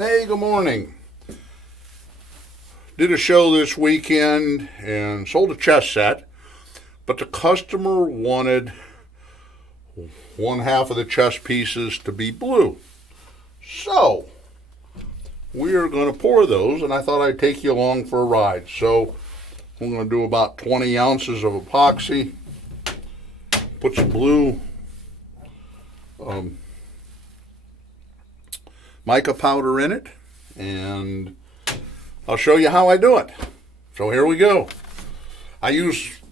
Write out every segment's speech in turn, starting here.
Hey, good morning. Did a show this weekend and sold a chess set, but the customer wanted one half of the chess pieces to be blue. So, we're going to pour those, and I thought I'd take you along for a ride. So, we're going to do about 20 ounces of epoxy, put some blue mica powder in it, and I'll show you how I do it. So here we go.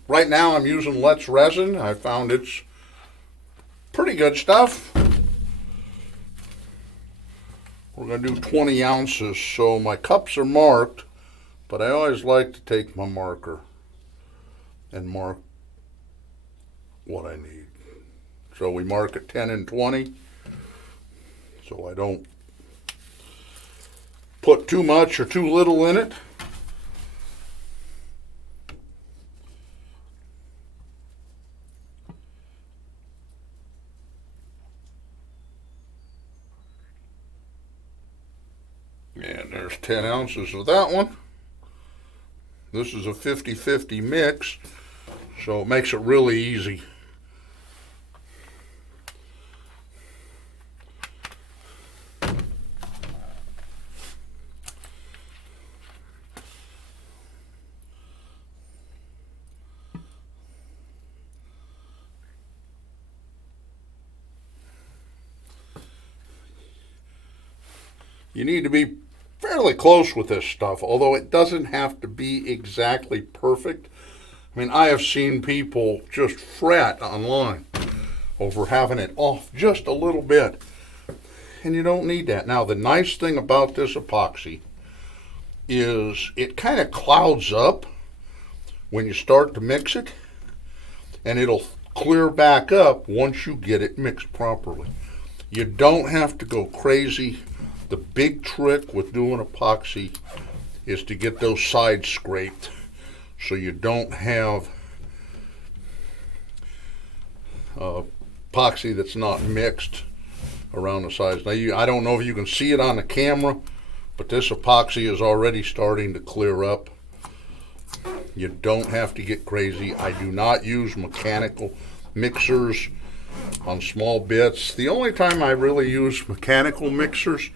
Right now I'm using Let's resin. I found it's pretty good stuff. We're going to do 20 ounces, so my cups are marked, but I always like to take my marker and mark what I need. So we mark at 10 and 20, so I don't put too much or too little in it. And there's 10 ounces of that one. This is a 50-50 mix, so it makes it really easy. You need to be fairly close with this stuff, although it doesn't have to be exactly perfect. I mean, I have seen people just fret online over having it off just a little bit, and you don't need that. Now, the nice thing about this epoxy is it kind of clouds up when you start to mix it, and it'll clear back up once you get it mixed properly. You don't have to go crazy. The big trick with doing epoxy is to get those sides scraped so you don't have epoxy that's not mixed around the sides. Now, I don't know if you can see it on the camera, but this epoxy is already starting to clear up. You don't have to get crazy. I do not use mechanical mixers on small bits. The only time I really use mechanical mixers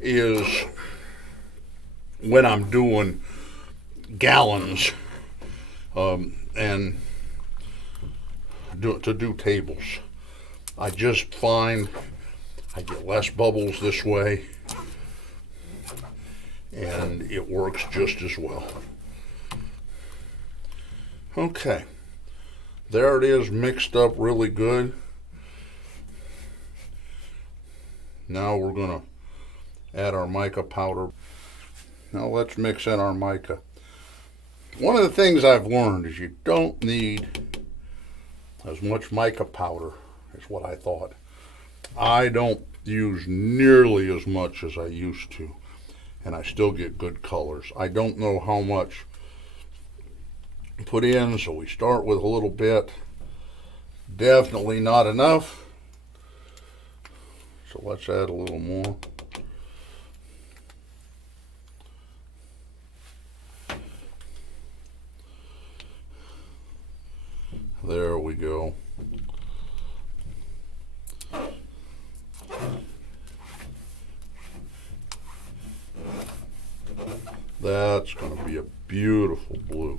is when I'm doing gallons and to do tables. I just find I get less bubbles this way, and it works just as well. Okay, there it is, mixed up really good. Now we're going to add our mica powder. Now let's mix in our mica. One of the things I've learned is you don't need as much mica powder as what I thought. I don't use nearly as much as I used to, and I still get good colors. I don't know how much to put in, so we start with a little bit. Definitely not enough, so let's add a little more. There we go. That's going to be a beautiful blue.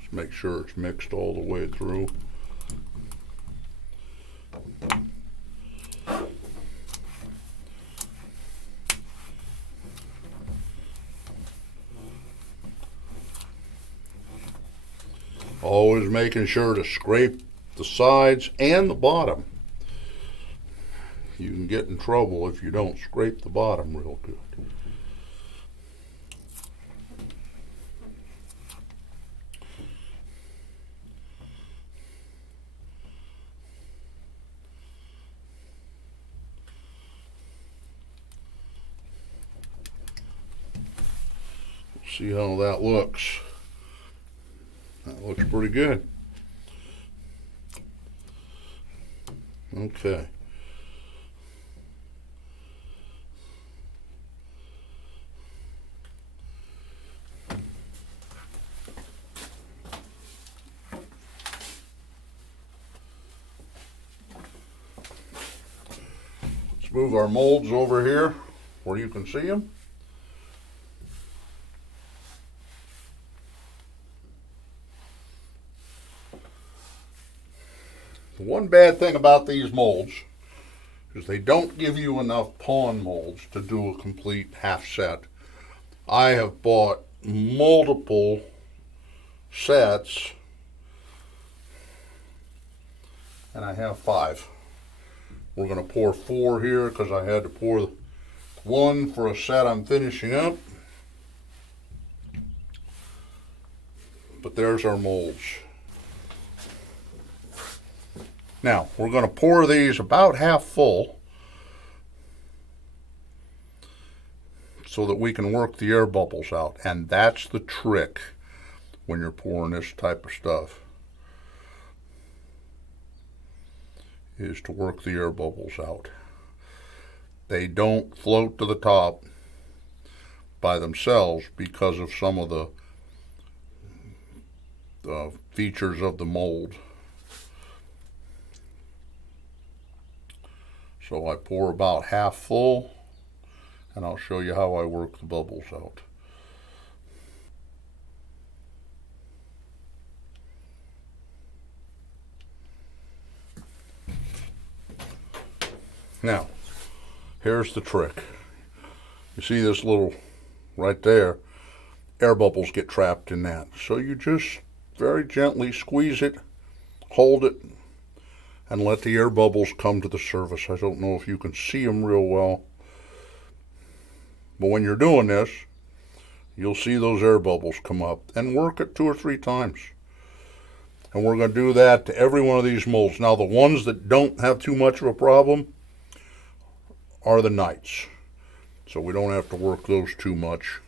Just make sure it's mixed all the way through. Always making sure to scrape the sides and the bottom. You can get in trouble if you don't scrape the bottom real good. See how that looks. That looks pretty good. Okay. Move our molds over here where you can see them. The one bad thing about these molds is they don't give you enough pawn molds to do a complete half set. I have bought multiple sets, and I have 5. We're going to pour 4 here because I had to pour 1 for a set I'm finishing up. But there's our molds. Now, we're going to pour these about half full so that we can work the air bubbles out. And that's the trick when you're pouring this type of stuff, is to work the air bubbles out. They don't float to the top by themselves because of some of the features of the mold. So I pour about half full, and I'll show you how I work the bubbles out. Now, here's the trick. You see this little, right there, air bubbles get trapped in that. So you just very gently squeeze it, hold it, and let the air bubbles come to the surface. I don't know if you can see them real well, but when you're doing this, you'll see those air bubbles come up, and work it 2 or 3 times. And we're going to do that to every one of these molds. Now, the ones that don't have too much of a problem are the knights, so we don't have to work those too much.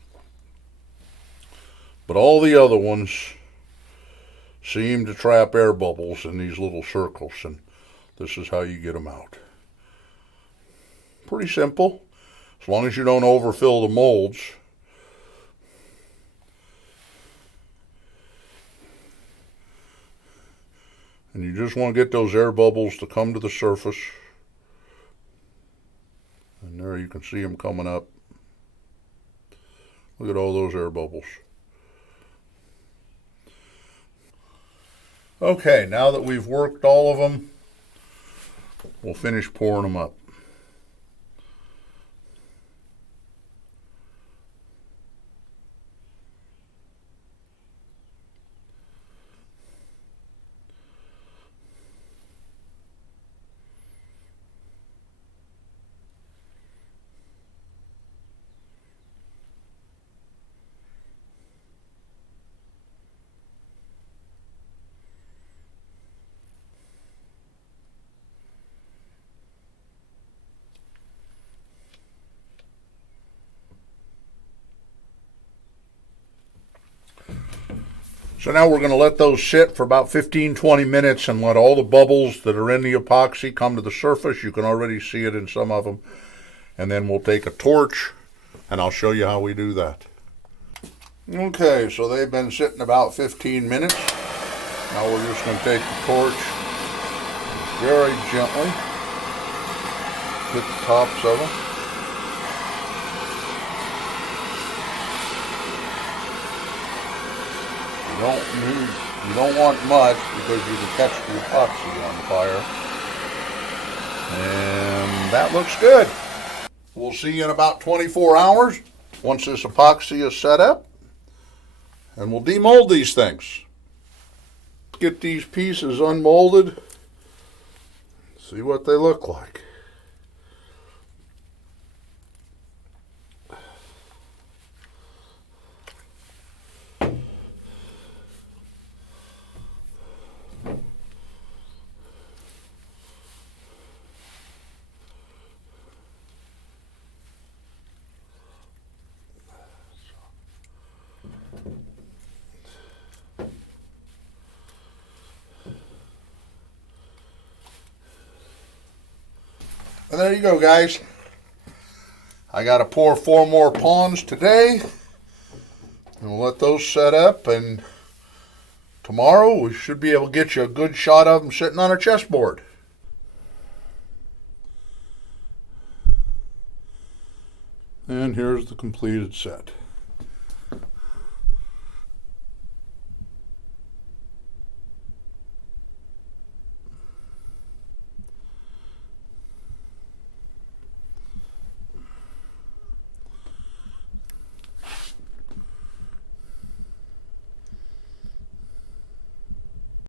But all the other ones seem to trap air bubbles in these little circles, and this is how you get them out. Pretty simple, as long as you don't overfill the molds. And you just want to get those air bubbles to come to the surface. And there you can see them coming up. Look at all those air bubbles. Okay, now that we've worked all of them, we'll finish pouring them up. So now we're going to let those sit for about 15-20 minutes and let all the bubbles that are in the epoxy come to the surface. You can already see it in some of them. And then we'll take a torch and I'll show you how we do that. Okay, so they've been sitting about 15 minutes. Now we're just going to take the torch and very gently hit the tops of them. You don't want much because you can catch the epoxy on fire. And that looks good. We'll see you in about 24 hours once this epoxy is set up. And we'll demold these things. Get these pieces unmolded. See what they look like. And there you go, guys. I got to pour 4 more pawns today. And we'll let those set up. And tomorrow we should be able to get you a good shot of them sitting on a chessboard. And here's the completed set.